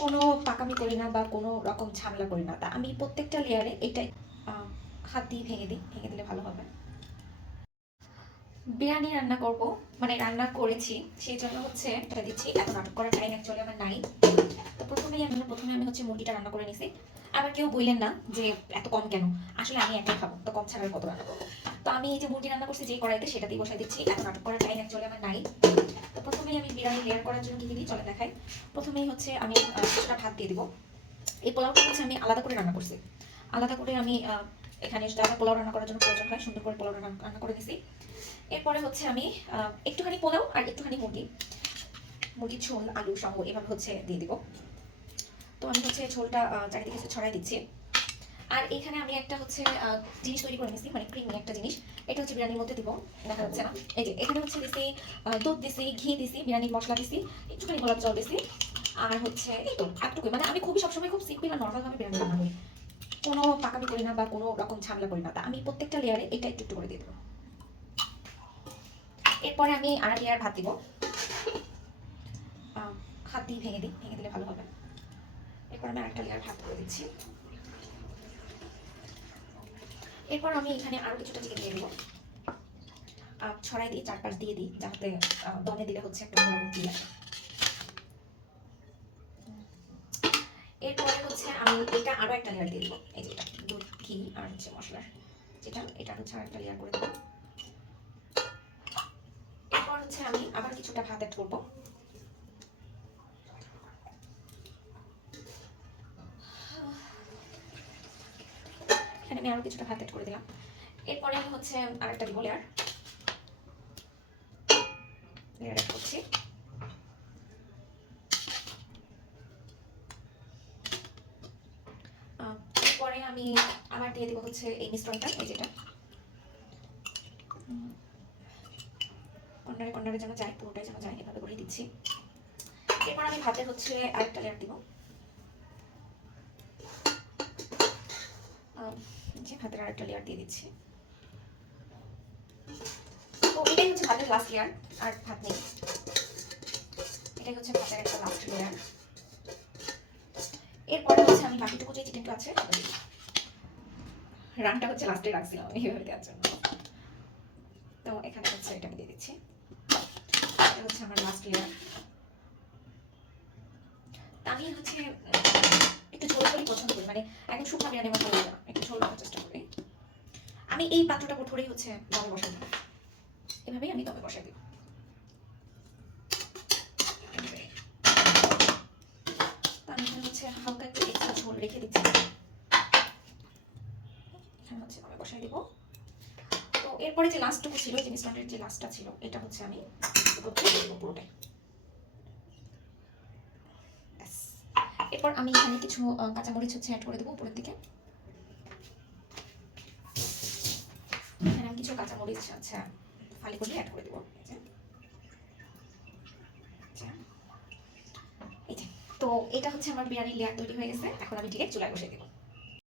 কোনো পাকামি করি না বা কোনো রকম ঝামেলা করি না, তা আমি প্রত্যেকটা লেয়ারে এটাই হাত দিয়ে ভেঙে দিই, ভেঙে দিলে ভালো হবে। বিরিয়ানি রান্না করব, মানে রান্না করেছি, সেই জন্য হচ্ছে এটা দিচ্ছি। এত নাটক করার টাইম অ্যাকচুয়ালি আমার নাই। তো প্রথমে আমি হচ্ছে মুরগিটা রান্না করে নিছি। আবার কেউ বললেন না যে এত কম কেন, আসলে আমি একাই খাবো, তো কম ছাড়া আর কত রান্না করবো। তো আমি এই যে মুরগি রান্না করছি যে কড়াইতে, সেটাতেই বসাই দিচ্ছি। এত নাটক করার টাইম অ্যাকচুয়ালি আমার নাই। তো প্রথমেই আমি বিরিয়ানি লেয়ার করার জন্য কি দিই চলে দেখাই। প্রথমেই হচ্ছে আমি কিছুটা ভাত দিয়ে দিব। এই পোলাওটা হচ্ছে আমি আলাদা করে রান্না করছি। আলাদা করে আমি এখানে যারা পোলাও রান্না করার জন্য প্রয়োজন হয় সুন্দর করে পোলাও রান্না করে দিছি। এরপরে হচ্ছে আমি একটুখানি পোলাও আর একটুখানি মুরগির ঝোল আলু সহ এভাবে হচ্ছে দিয়ে দিব। তো আমি হচ্ছে ঝোলটা চারিদিকে ছড়াই দিচ্ছি। আর এখানে আমি একটা হচ্ছে জিনিস তৈরি করে নিছি, মানে ক্রিমি একটা জিনিস। এটা হচ্ছে বিরিয়ানির মধ্যে দিব, দেখা যাচ্ছে না। এই যে এখানে হচ্ছে দিছি দুধ দিছি, ঘি দিছি, বিরিয়ানির মশলা দিছি, একটুখানি গোলাপ জল দিছি। আর হচ্ছে এই তো এতটুকুই। মানে আমি খুবই সবসময় খুব সিম্পল আর নর্মালভাবে বিরিয়ানি রান্না করি, কোনো পাকামি করি না বা কোনো রকম ঝামেলা করি না। তা আমি প্রত্যেকটা লেয়ারে এটা একটু একটু করে দিয়ে দেবো। এরপরে আমি আর লেয়ার ভাত দিব। হাত দিয়ে ভেঙে দিই, ভেঙে দিলে ভালো হবে। এরপর আমি আরেকটা লেয়ার ভাত করে দিচ্ছি। এরপর আমি এখানে আরো কিছুটা চিকেন দিয়ে দেবো, ছড়াই দিই, চারপাশ দিয়ে দিই, যাতে দমে দিলে হচ্ছে একটা নরম দিয়ে। এরপরে হচ্ছে আমি এটা আরো একটা লেয়ার দিয়ে দেবো, এই যেটা দুধ ঘি আর হচ্ছে মশলার যেটা, এটা হচ্ছে আর একটা লেয়ার করে দেবো। এরপর হচ্ছে আমি আবার কিছুটা ভাত অ্যাড করবো। এখানে আমি আরো কিছুটা ভাত অ্যাড করে দিলাম। এরপরে আমি হচ্ছে আর একটা দিব লেয়ার অ্যাড করছি। এরপরে আমি আবার দিয়ে দিব হচ্ছে এই মিশ্রণটা, এই যেটা কর্নারে কর্নারে যেন যায়, পুরোটাই যেন যায়, এভাবে করে দিচ্ছি। এরপর আমি ভাতের হচ্ছে আরেকটা লেয়ার দিব, যে ভাতের আরেকটা লেয়ার দিয়ে দিচ্ছি। তো এটাই হচ্ছে ভাতের লাস্ট লেয়ার, আর ভাত নেই। এটাই হচ্ছে ভাতের একটা লাস্ট লেয়ার। এরপরে হচ্ছে আমি বাকিটুকু যে চিকেনটা আছে রানটা হচ্ছে লাস্টে রাখছিলাম আমি এইভাবে দেওয়ার জন্য। তো এখানে হচ্ছে এটা দিয়ে দিচ্ছি। এটা হচ্ছে আমার লাস্ট লেয়ার। আমি হচ্ছে একটু ঝোল ঝোলই পছন্দ করি, মানে একদম শুকনো বিরিয়ানি আমার ভালো লাগে না, একটু ঝোল রাখার চেষ্টা করি। আমি এই পাত্রটা ধরেই হচ্ছে দমে বসাই দিব, এভাবেই আমি দমে বসাই দিব। আমি এখানে হচ্ছে হালকা একটু এক্সট্রা ঝোল রেখে দিচ্ছি, এখানে হচ্ছে দমে বসাই দিব। তো এরপরে যে লাস্টটুকু ছিল, যে মিশ্রণের যে লাস্টটা ছিল, এটা হচ্ছে আমি পুরোটাই। এরপর আমি এখানে কিছু কাঁচামরিচ হচ্ছে অ্যাড করে দেবো উপরের দিকে। এখানে আমি কিছু কাঁচামরিচ আচ্ছা ফালি করে অ্যাড করে দেবো, এই যে। তো এটা হচ্ছে আমার বিরিয়ানির লেয়ার তৈরি হয়ে গেছে। এখন আমি ডিরেক্ট চুলায় বসিয়ে দেবো।